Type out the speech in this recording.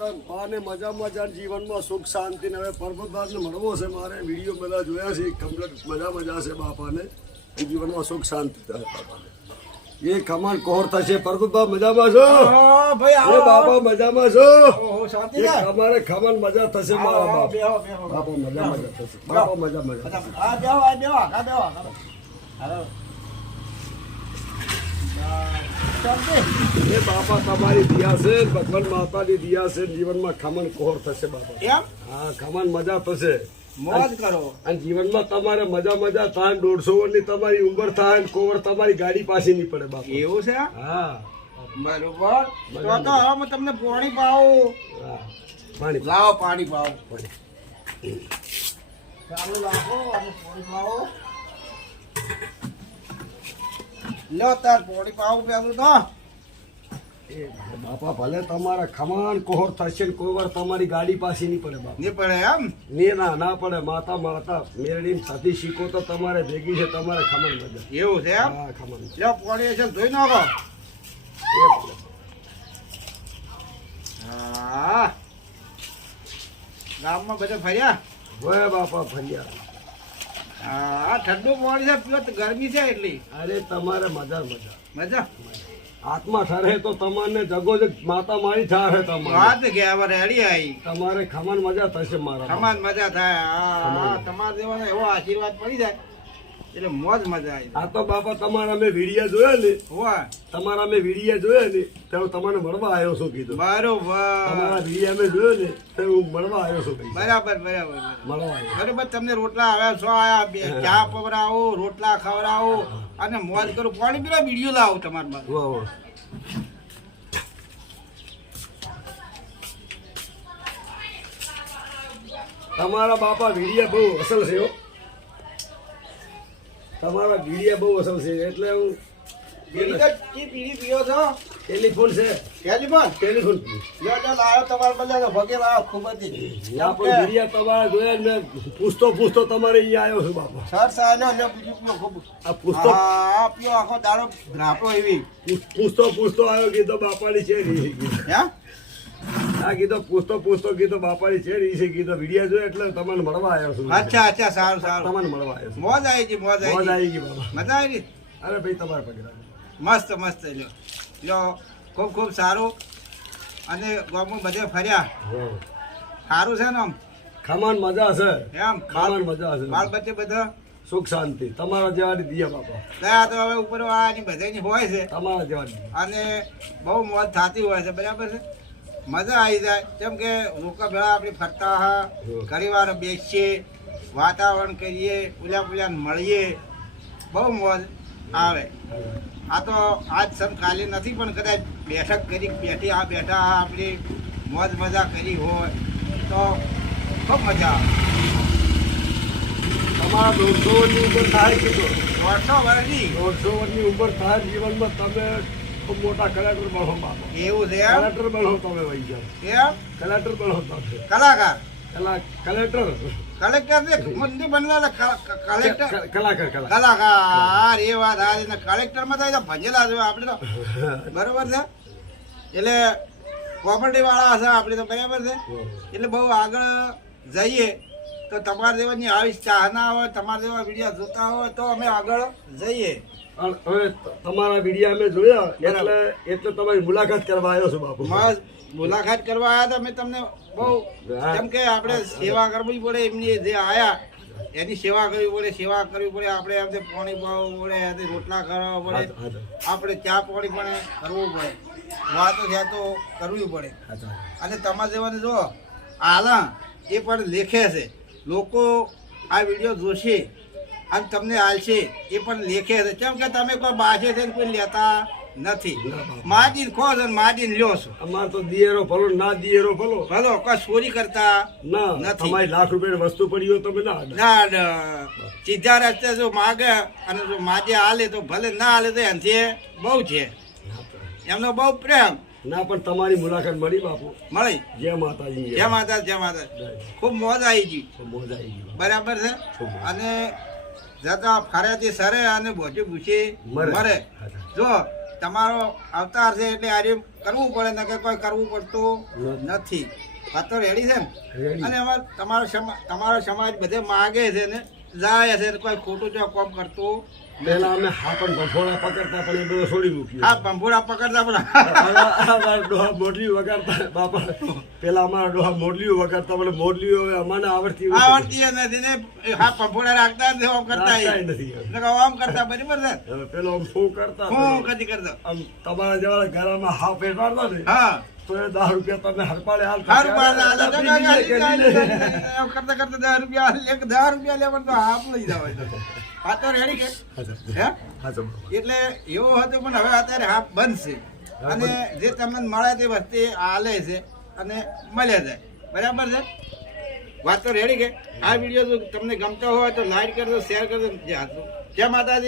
બાને મજા મજા જીવનમાં સુખ શાંતિ ને હવે પરબતબાદને મળવો છે મારે. વીડિયો બધા જોયા છે કમ્પ્લેટ મજા મજા છે બાપાને. જીવનમાં સુખ શાંતિ થાય બાપાને. એ ખમાન કોર થશે. પરબતબા મજામાં છો? હા, ભાઈ બાપા મજામાં છો? અમારે ખમણ મજા થશે મારા. બાપા. મજા મજા થશે. બાપા મજા મજા થશે. આ બેહો, આ બેહો, આ બેહો, આ બેહો. હાલો. શાંતિ? એ બાપા તમારી દિયા છે ભગવાન માતાની દિયા છે જીવનમાં ખમણ કોર થશે બાપા. એમ? હા ખમણ મજા થશે. મોજ કરો. અને જીવનમાં તમારે મજા મજા થાય દોઢસો વર્ષની તમારી ઉંમર થાય ને કોવર તમારી ગાડી પાસે નહીં પડે બાપા. એવું છે? હા. બરોબર. તો તો હવે હું તમને પાણી પાવું. પાણી. લાવો પાણી પાવું. પાણી. ચાલુ અને પાણી પાવો. લો તાર પોણી પાવું પેલું તો. એ બાપા ભલે તમારા ખમાન કોહર થશે ને કોવર તમારી ગાડી પાસે નહીં પડે બાપા. નહીં પડે એમ? ને ના ના પડે. માતા માતા મેરડી સાથી શીખો તો તમારે ભેગી છે તમારે ખમણ મજા એવું છે એમ? હા ખમણ લ્યો પોણી છે ધોઈ નાખો. હા. ગામમાં બધા ફર્યા? હોય બાપા ફર્યા. હા ઠંડુ પાણી છે પીવો ગરમી છે એટલી. અરે તમારે મજા મજા. મજા? આત્મા ઠરે તો તમને જગો જગ માતા મારી ઠારે તમારે. વાત ગયા હવે રેડી આવી તમારે ખમણ મજા થશે મારા બાપ. મજા થાય. હા તમારા દેવાનો એવો આશીર્વાદ પડી જાય. એટલે મોજ મજા આવી આ તો બાપા તમારા મેં વિડીયા જોયા ને. વાહ તમારા મેં વિડીયા જોયા ને તો તમને મળવા આવ્યો છું કીધું. બરોબર. તમારા વિડીયા મેં જોયો ને તો હું મળવા આવ્યો છું બરાબર બરાબર મળવા બરાબર તમને રોટલા આવ્યા છો આયા? બે ચા પવરાવો રોટલા ખવડાવો અને મોજ કરો. પાણી પીલો વીડિયો લાવો તમારા પાસે વાહ વાહ. તમારા બાપા વિડીયા બહુ અસલ છે તમારા ગીડિયા બહુ અસર છે એટલે હું પીઓ છો? ટેલિફોન છે. ટેલિફોન. ટેલિફોન પૂછતો પૂછતો તમારે અહીંયા આવ્યો છું બાપા. સર સાહેબ આ પૂછતો હા આખો દાડો એવી. પૂછ- પૂછતો પૂછતો આવ્યો કીધો બાપાની છે નહીં હે? આ કીધો પૂછતો પૂછતો કીધો બાપાની છે એ છે કીધો વિડીયા જોયો એટલે તમને મળવા આવ્યો છું. અચ્છા અચ્છા સારું સારું. તમને મળવા આવ્યો છું. મોજ આવી ગઈ મોજ મોજ આવી આવી ગઈ બાબા મજા આવી ગઈ? અરે ભાઈ તમારે પગે મસ્ત મસ્ત. લ્યો. લ્યો ખૂબ ખૂબ સારું. અને ગામમાં બધે ફર્યા. સારું છે ને આમ? ખમણ મજા છે એમ? ખમાન મજા બાળ છે બચ્ચે બધા? સુખ શાંતિ. તમારા જેવાની દિયા બાપા. દયા તો હવે ઉપર આની બધાની હોય છે. તમારા જેવાની અને બહુ મોજ થતી હોય છે. બરાબર છે? મજા આવી જાય. કેમ કે મોકા ભેળા આપણે ફરતા હા ઘણી વાર બેસીએ વાતાવરણ કરીએ પૂજા પૂજા મળીએ. બહુ મોજ આવે. આ તો આજ સમ કાલે નથી પણ કદાચ બેઠક કરી બેઠી આ બેઠા આપણે મોજ મજા કરી હોય તો ખૂબ મજા આવે. તમારા દોઢસો વર્ષની ઉપર થાય કીધો દોઢસો વર્ષની દોઢસો વર્ષની ઉપર થાય જીવનમાં તમે ખૂબ મોટા કલેક્ટર બનો બાપા એવું છે કલેક્ટર બનો તમે વહી જાઓ કલેક્ટર બનો તમે કલાકાર? કલા કલેક્ટર. કલેક્ટર ને મંદી બનેલા કલેક્ટર? કલાકાર કલાકાર. એ વાત આ ને કલેક્ટરમાં તો એ તો ભજેલા છે આપણે તો બરોબર છે? એટલે વાળા હશે આપણે તો બરાબર છે? એટલે બહુ આગળ જઈએ. તો તમારા જેવાની આવી ચાહના હોય તમારા જેવા વિડીયા જોતા હોય તો અમે આગળ જઈએ. હવે તમારા વિડીયા અમે જોયા એટલે એટલે તમારી મુલાકાત કરવા આવ્યો છું બાપુ. મસ્ત મુલાકાત કરવા આવ્યા તો અમે તમને બહુ કેમ કે આપણે સેવા કરવી પડે એમની જે આયા એની સેવા કરવી પડે સેવા કરવી પડે આપણે એમને પાણી પાવું પડે રોટલા કરવા પડે. આપણે ચા પાણી પણ કરવું પડે. વાતો છે તો કરવી પડે. અને તમારા જેવાને જો આલા એ પણ લેખે છે. લોકો આ વીડિયો જોશે અને તમને આલશે એ પણ લેખે છે. કેમ કે તમે કોઈ બાસે છે ને કોઈ લેતા નથી. માજીન ખો છો માજીન લ્યો છો. અમાર તો દિયેરો ભલો ના દિયેરો ભલો ભલો કોઈ ચોરી કરતા ના નથી. તમારી લાખ રૂપિયાની વસ્તુ પડી હોય તો તમે ના. ના ના, સીધા રસ્તે જો માગે અને જો માજે હાલે તો ભલે ના હાલે તો એનાથી બહુ છે. એમનો બહુ પ્રેમ. ના પણ તમારી મુલાકાત મળી બાપુ. મળી? જય માતાજી. જય માતા જય માતા ખૂબ મોજ આવી ગઈ. મોજ આવી ગઈ બરાબર છે? અને જતા ફર્યાથી સરે અને બોચી ભૂસી મરે. જો તમારો અવતાર છે એટલે આજે કરવું પડે ને કે કોઈ કરવું પડતું નથી. વાત તો રેડી છે ને? અને એમાં તમારો સમાજ તમારો સમાજ બધે માગે છે ને જાય છે ને કોઈ ખોટું જો કોમ કરતું પેલા અમે હાપણ ભફોડા પકડતા પણ એ બધું છોડી મૂક્યું. હા પંપુડા પકડતા પણ. અમારા ડોહા મોરલીઓ વગાડતા. બાપા પેલા અમારા ડોહા મોરલીઓ વગાડતા પણ મોરલીઓ હવે અમને આવડતી. આવડતી નથી ને. હા પંપુડા રાખતા નથી આમ કરતા નથી એટલે કે કરતા બરાબર છે. પેલો આમ ફૂ કરતા કદી કરતો? આમ તમારા જેવા ઘરમાં હા ફેરવાડતા ને હા. તો એ દસ રૂપિયા તમે હરપાડે હાલ સારું પાડે, આ તો ટકા ગાડી ગાડી એમ કરતા કરતા દસ રૂપિયા એક દસ રૂપિયા લેવા તો હાફ લઈ જવાય તો. તો રેડી કે? એટલે એવું હતું પણ હવે અત્યારે હાફ બંધ છે અને જે તમને મળે તે વસ્તુ આલે છે અને મળ્યા જાય. બરાબર છે? વાત તો રેડી કે? આ વીડિયો જો તમને ગમતો હોય તો લાઈક કરજો શેર કરજો. જય માતાજી.